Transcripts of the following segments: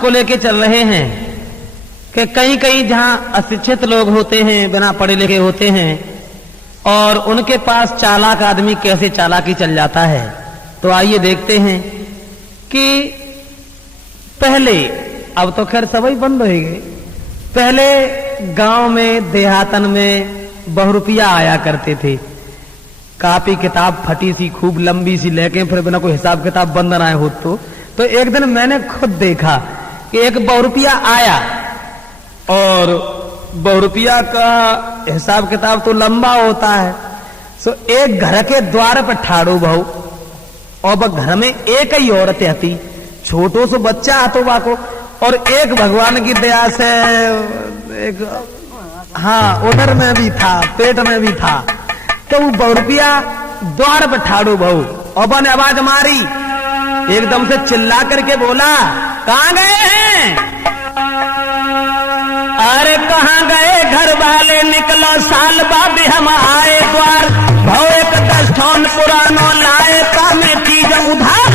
को लेके चल रहे हैं कि कहीं कहीं जहां अशिक्षित लोग होते हैं, बिना पढ़े लिखे होते हैं, और उनके पास चालाक आदमी कैसे चालाकी चल जाता है। तो आइए देखते हैं कि पहले, अब तो खैर सभी बंद हो गए, पहले गांव में देहातन में बहुरुपया आया करते थे। कापी किताब फटी सी खूब लंबी सी लेके फिर बिना कोई हिसाब किताब बंद ना हो। तो एक दिन मैंने खुद देखा कि एक बहुरुपया आया और बहुरुपया का हिसाब किताब तो लंबा होता है। सो एक घर के द्वार पर ठाड़ो भाऊ, और वह घर में एक ही औरत आती, छोटो सो बच्चा आतो बाको, और एक भगवान की दया से एक, हाँ उधर में भी था, पेट में भी था। तो वो बहुरुपया द्वार पर ठाड़ो भाऊ, और ने आवाज मारी, एकदम से चिल्ला करके बोला, कहां गए हैं? अरे कहां गए घर वाले, निकलो साल बाद हम आए द्वार, भाव एक 10 ठोन पुरानो लाए, कामे चीज उधार,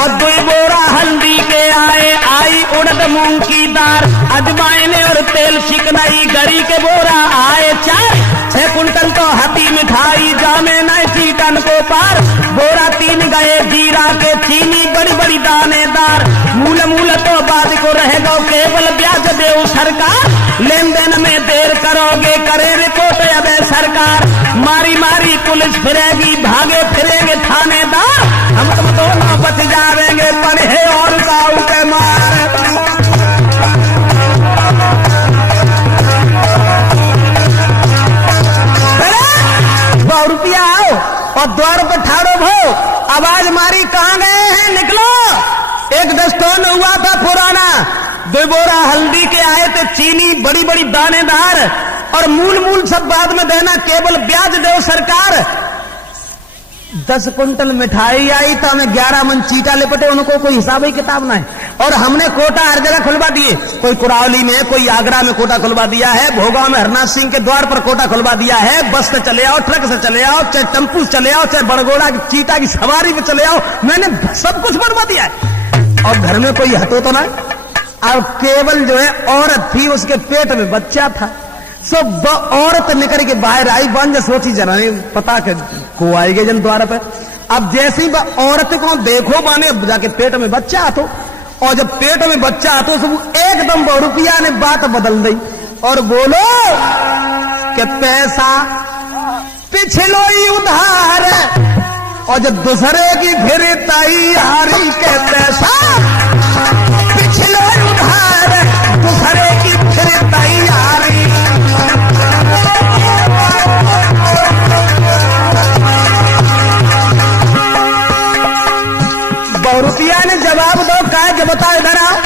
और 2 बोरा हल्दी के आए, आई उड़द मूंग की दार, अजवाइन और तेल चिकनाई, गरी के बोरा आए 4, 6 कुंटल तो हती मिठाई, जामे न चीटन को पार, बोरा 3 गए जीरा के, चीनी बड़ी बड़ी दानेदार, मूल मूल तो बाद को रहेगा केवल ब्याज देव सरकार, लेन देन में देर करोगे करे रिपोर्ट अब सरकार, मारी मारी पुलिस फिरेगी, भागे फिरेंगे थानेदार, हम तुम दोनों बच जाएंगे पढ़े और गाँव के मार। बहुरुपया आओ और द्वार पर ठाड़ो भो, आवाज मारी, कहां गए हैं? निकलो। एक 10 टन हुआ था पुराना, 2 बोरा हल्दी के आए थे, चीनी बड़ी बड़ी दानेदार, और मूल मूल सब बाद में देना, केवल ब्याज दो सरकार। 10 कुंटल मिठाई आई तो हमें 11 मन चीटा लिपटे, उनको कोई हिसाब ही किताब ना है, और हमने कोटा हर जगह खुलवा दिए, कोई कुरावली में, कोई आगरा में कोटा खुलवा दिया है, भोगांव में हरनाथ सिंह के द्वार पर कोटा खुलवा दिया है, बस से चले आओ, ट्रक से चले आओ, चाहे टेम्पू से चले आओ, चाहे बड़गोड़ा की चीटा की सवारी पे चले आओ, मैंने सब कुछ बनवा दिया है। और घर में कोई हटो तो ना, अब केवल जो है औरत थी, उसके पेट में बच्चा था। सब औरत निकल के बाहर आई, बन जो सोची जना पता को आएगी जन द्वारा पे। अब जैसे ही औरत को देखो माने जाके पेट में बच्चा आतो, और जब पेट में बच्चा आतो सब एकदम बहुरुपया ने बात बदल दी और बोलो कि पैसा पिछलो ही उधार, और जब दूसरे की फिर तैयारी के पैसा पिछलो उधार, दूसरे की फिर तैयारी। बहुरुपया ने जवाब दो, काय के बताओ इधर आओ,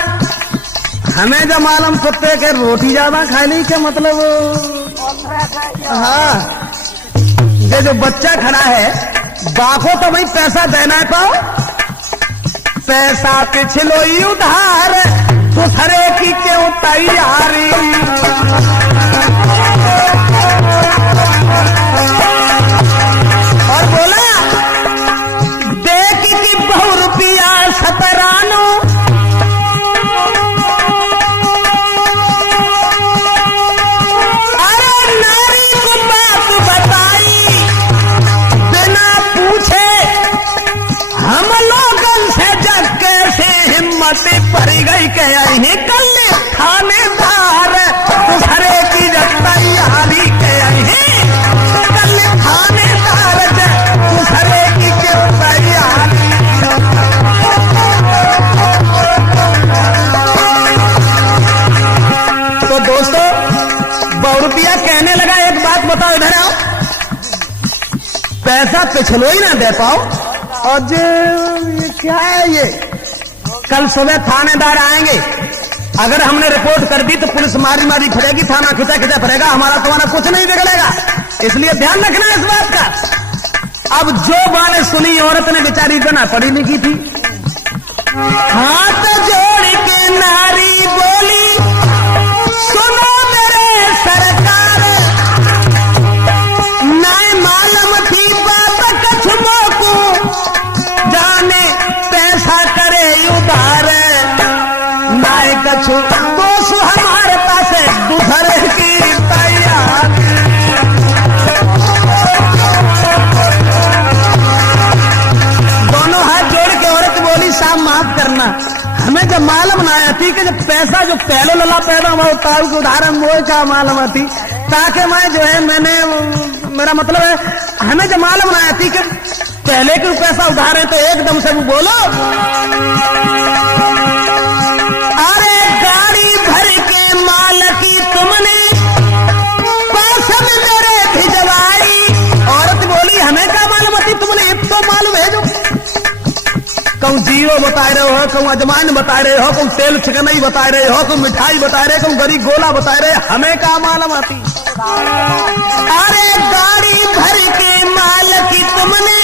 हमें जब मालूम कुत्ते के रोटी ज्यादा खाने के मतलब, हाँ ये जो बच्चा खड़ा है बाको तो भाई पैसा देना है, पाओ पैसा पिछलो ही उधार, दूसरे की क्यों तैयारी। और बोला, देख की बहुरुपया सतरानो, अरे नारी को बात बताई, बिना पूछे हम लोगन से जग कैसे हिम्मत पड़ गई, कह आई कल थानेदार, दूसरे की जब तैयारी कह आई कल थानेदार, दूसरे की क्यों तैयारी। तो दोस्तों बहुरुपया कहने लगा, एक बात बताओ इधर आओ, पैसा पिछलो ही ना दे पाओ, और ये क्या है, ये कल सुबह थानेदार आएंगे, अगर हमने रिपोर्ट कर दी तो पुलिस मारी मारी फिरेगी, थाना खिंचा खिंचा फिरेगा, हमारा तुम्हारा कुछ नहीं बिगड़ेगा, इसलिए ध्यान रखना इस बात का। अब जो बातें सुनी औरत ने बेचारी बिना पढ़ी लिखी थी, हाथ जोड़ के नारी बोली, सुनो मेरे सरकार, नाय मालूम थी बात कछुमो को, जाने पैसा करे उधार। पाछू दोष हमारे पास दूसरे की तैयार। दोनों हाथ जोड़ के औरत बोली साहब माफ करना, हमें जब मालूम ना आती कि जब पैसा जो पहले लला पैदा हुआ ताऊ के उदाहरण वो क्या मालूम आती, ताकि मैं जो है मैंने मेरा मतलब है हमें जब मालूम ना आती कि पहले के पैसा उधार है तो एकदम से वो बोलो अरे गाड़ी भर के माल की तुमने पैसा में मेरे भिजवाई। औरत बोली हमें क्या मालूम आती, तुमने एक तो मालूम है जो कहूँ जीरो बता रहे हो, कहूँ अजवाइन बता रहे हो, कहूँ तेल चिकनई बता रहे हो, कहूँ मिठाई बता रहे, कहूँ गरी गोला बता रहे, हमें क्या मालूम आती। अरे गाड़ी भर के माल की तुमने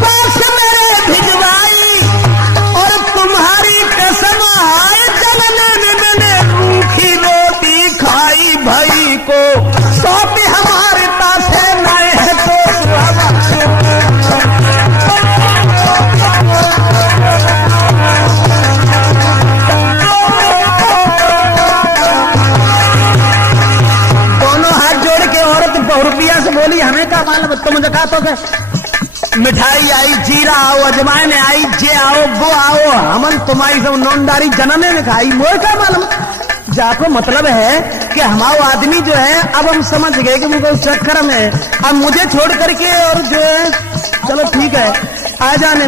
पैसे मेरे भिजवाई और तुम्हारी कसम आए जलने में मैंने रूखी रोटी खाई। भाई को सौंपे हमारे पास है नए है तो रुपया से बोली हमें क्या मालूम, तुम मुझे कहा तो मिठाई आई, जीरा आओ, अजवाइन आई, जे आओ वो आओ, हमन तुम्हारी सब नौनदारी जनने ने खाई, मोर क्या मालूम। जाको मतलब है कि हमारा आदमी जो है अब हम समझ गए कि मुझे उस चक्कर में अब मुझे छोड़ करके और जो है चलो ठीक है आ जाने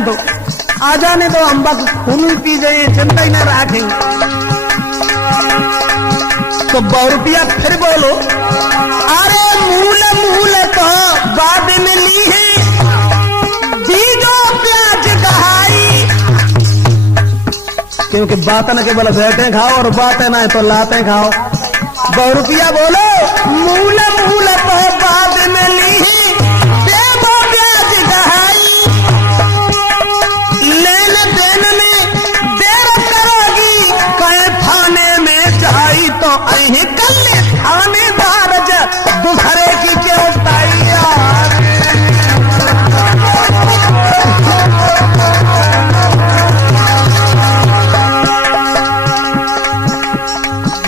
दो अम्बा खून पी जाइए, चिंता ही न रखें। तो 100 रुपया फिर बोलो अरे मूल तो बाद में ली है बीजो प्याज गहाई। क्योंकि बातें के बोले बैठे खाओ और बातें ना तो लाते खाओ। 100 रुपया बोलो मूल तो बाद में ली है बीजो प्याज गहाई। लेन देन में देर करोगी कहे थाने में जाई तो अही कल थानेदार दूसरे की क्यों तैयार।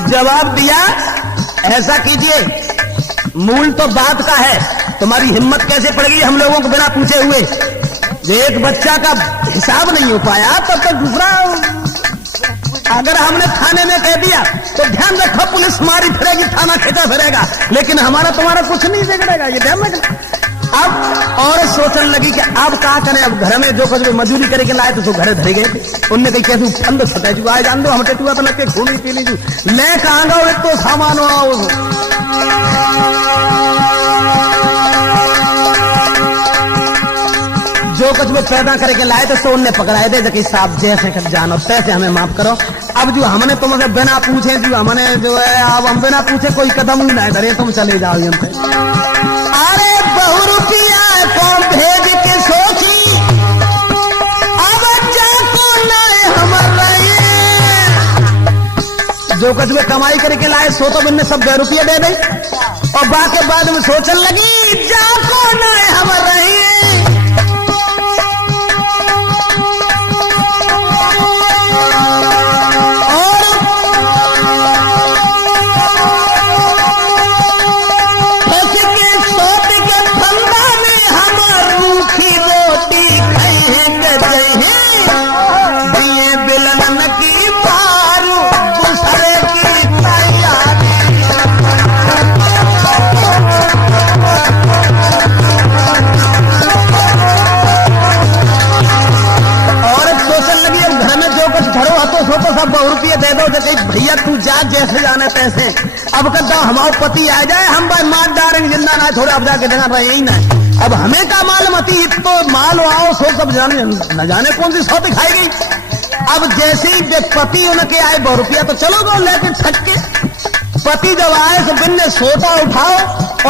जवाब दिया ऐसा कीजिए मूल तो बात का है, तुम्हारी हिम्मत कैसे पड़ गई हम लोगों को बिना पूछे हुए। जो एक बच्चा का हिसाब नहीं हो पाया तब तक दूसरा अगर हमने थाने में कह दिया तो ध्यान रखो पुलिस मारी फिरेगी, थाना खींचा फिरेगा, लेकिन हमारा तुम्हारा कुछ नहीं बिगड़ेगा, ये ध्यान रखना। अब और सोचने लगी कि अब क्या करें, अब घर में जो कुछ मजदूरी करके लाए तो घर धरे गए उनने कही कैसे फंद सटे चुका है जान दो हम टेटुआ बना के घूमी पी लीजू ले कहाँ गाओ एक तो सामान आओ। जो कुछ वो पैदा करके लाए थे तो उनने पकड़ाए थे कि साहब जैसे कर जानो तैसे हमें माफ करो। अब जो हमने तुमसे बिना पूछे जो हमने जो है अब हम बिना पूछे कोई कदम ही नहीं धरे, तुम चले जाओ हमसे। अरे 100 रुपया को भेज के सोची अब जाको नहीं हम जो कुछ वे कमाई करके लाए सो तो मैंने सब 2 रुपये दे दे और बाकी बाद में सोचने लगी जाको नहीं हम रही। भैया तू जा जैसे जाने तैसे, अब कहता हमारे पति आ जाए हम भाई मार डालेंगे जिंदा ना थोड़े अब जाके देखा भाई यही ना। अब हमें का मालूम आती तो माल आओ सो सब जाने न जाने कौन सी सौती खाई गई। अब जैसे ही पति उनके आए 100 रुपया तो चलो गो लेके छट के पति जब आए तो बिन्ने सोता उठाओ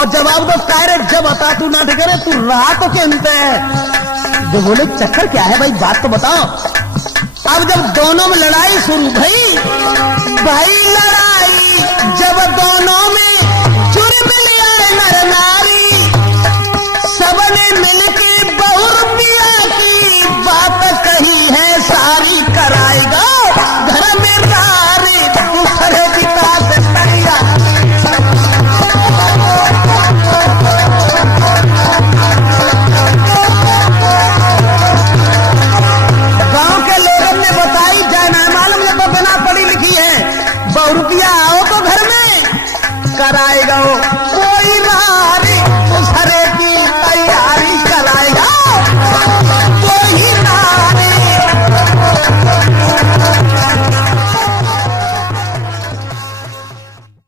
और जवाब दो कायरे जब बता तू ना करे तू रहा तो कहते है। जो बोले चक्कर क्या है भाई बात तो बताओ। अब जब दोनों में लड़ाई शुरू भाई लड़ाई जब दोनों में जुर्म लिया नर नारी सबने मिलके 100 रुपया की बात कही है सारी कराएगा घर में सारी आएगा वो